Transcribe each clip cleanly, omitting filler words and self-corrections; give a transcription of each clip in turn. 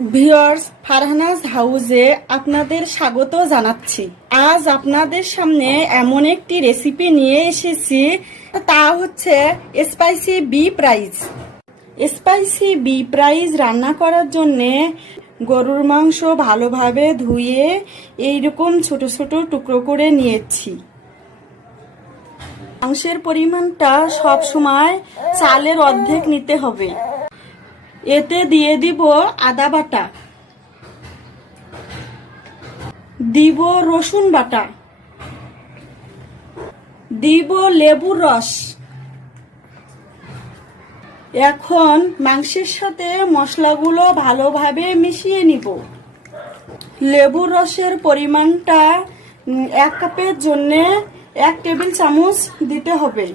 Viewers, Farhanaz হাউসে আপনাদের স্বাগত জানাচ্ছি। আজ আপনাদের সামনে এমন একটি রেসিপি নিয়ে এসেছি, তা হচ্ছে spicy beef rice. Spicy beef rice রান্না করার জন্যে গরুর মাংস ভালোভাবে ধুয়ে এইরকম ছোট ছোট টুকরো করে নিয়েছি। মাংসের পরিমাণটা সবসময় চালের অর্ধেক নিতে হবে। এতে দিয়ে দিব আদা বাটা, দিব রসুন বাটা, দিব লেবুর রস। এখন মাংসের সাথে মশলাগুলো ভালোভাবে মিশিয়ে নিব। লেবুর রসের পরিমাণটা 1 কাপের জন্য 1 টেবিল চামচ দিতে হবে।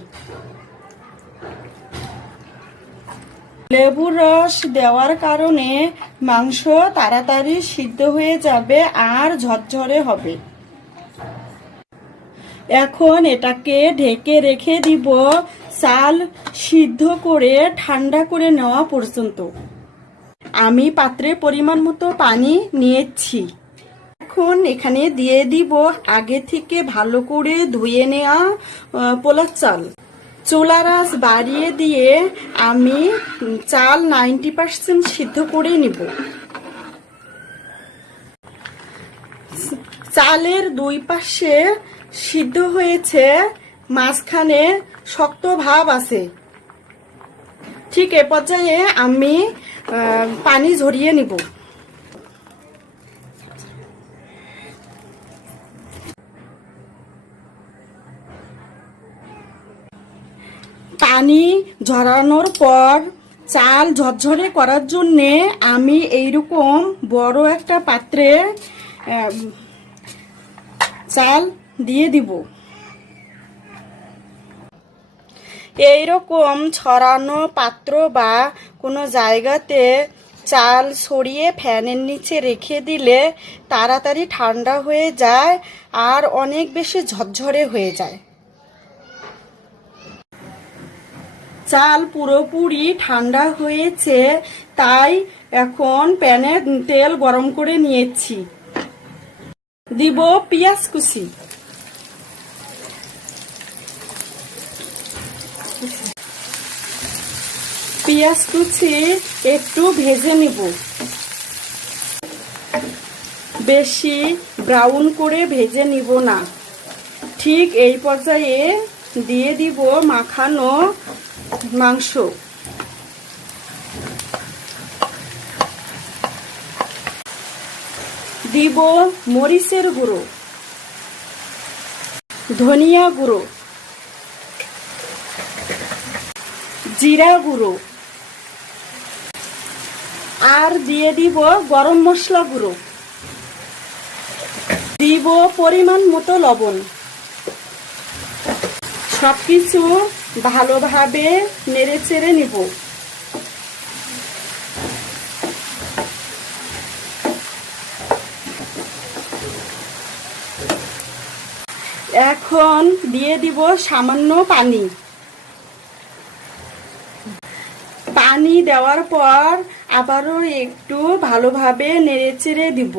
লেবুর রস দেওয়ার কারণে মাংস তাড়াতাড়ি সিদ্ধ হয়ে যাবে আর ঝরঝরে হবে। এখন এটাকে ঢেকে রেখে দিব চাল সিদ্ধ করে ঠান্ডা করে নেওয়া পর্যন্ত। আমি পাত্রে পরিমাণ মতো পানি নিয়েছি। এখন এখানে দিয়ে দিব আগে থেকে ভালো করে ধুয়ে নেওয়া পোলার চাল। চুলার আঁচ বাড়িয়ে দিয়ে আমি চাল 90% সিদ্ধ করে নিব। চালের 2 পাশে সিদ্ধ হয়েছে, মাঝখানে শক্ত ভাব আছে। ঠিক এ পর্যায়ে আমি পানি ঝরিয়ে নিব। পানি ঝরানোর পর চাল ঝরঝরে করার জন্যে আমি এইরকম বড় একটা পাত্রে চাল দিয়ে দিব। এইরকম ছড়ানো পাত্র বা কোনো জায়গাতে চাল ছড়িয়ে ফ্যানের নিচে রেখে দিলে তাড়াতাড়ি ঠান্ডা হয়ে যায় আর অনেক বেশি ঝরঝরে হয়ে যায়। চাল পুরোপুরি ঠান্ডা হয়েছে, তাই এখন প্যানে তেল গরম করে নিয়েছি। দিব পেঁয়াজ কুচি, পেঁয়াজ কুচি একটু ভেজে নিব। বেশি ব্রাউন করে ভেজে নিব না। ঠিক এই পর্যায়ে দিয়ে দিব মাখানো মাংস। দিব মরিচের গুঁড়ো, ধনিয়া গুঁড়ো, জিরা গুঁড়ো আর দিয়ে দিব গরম মশলা গুঁড়ো। দিব পরিমাণ মতো লবণ। সবকিছু ভালোভাবে নেড়ে চেড়ে নিব। এখন দিয়ে দিব সামান্য পানি। পানি দেওয়ার পর আবারও একটু ভালোভাবে নেড়ে চেড়ে দিব।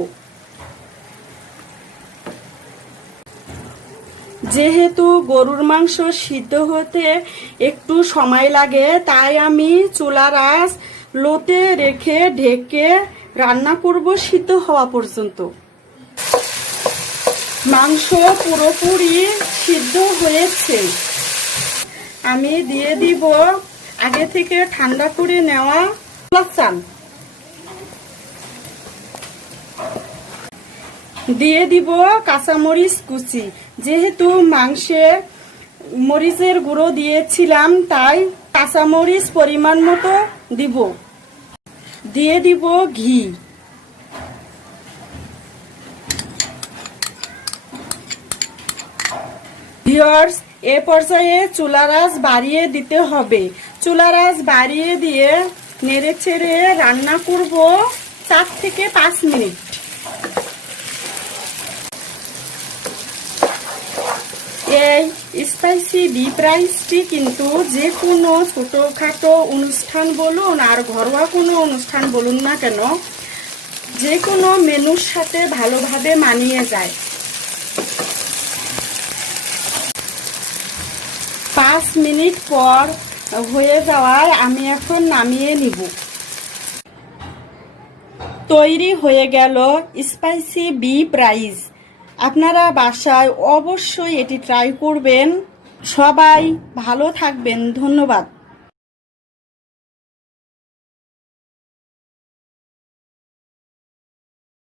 যেহেতু গরুর মাংস সিদ্ধ হতে একটু সময় লাগে, তাই আমি চুলার আঁচ লোতে রেখে ঢেকে রান্না করব সিদ্ধ হওয়া পর্যন্ত। মাংস পুরোপুরি সিদ্ধ হয়েছে। আমি দিয়ে দিব আগে থেকে ঠান্ডা করে নেওয়া পোলার চাল। দিয়ে দিব কাঁচামরিচ কুচি। যেহেতু মাংসে মরিচের গুঁড়ো দিয়েছিলাম, তাই কাঁচামরিচ পরিমাণ মতো দিব। দিয়ে দিব ঘি। ভিউয়ার্স, এ পর্যায়ে চুলার আঁচ বাড়িয়ে দিতে হবে। চুলার আঁচ বাড়িয়ে দিয়ে নেড়ে চেড়ে রান্না করব 4 থেকে 5 মিনিট। এই স্পাইসি বিফ রাইসটি কিন্তু যে কোনো ছোটোখাটো অনুষ্ঠান বলুন আর ঘরোয়া কোনো অনুষ্ঠান বলুন না কেন, যে কোনো মেনুর সাথে ভালোভাবে মানিয়ে যায়। 5 মিনিট পর হয়ে যাওয়ায় আমি এখন নামিয়ে নিব। তৈরি হয়ে গেল স্পাইসি বিফ রাইস। আপনারা বাসায় অবশ্যই এটি ট্রাই করবেন। সবাই ভালো থাকবেন। ধন্যবাদ।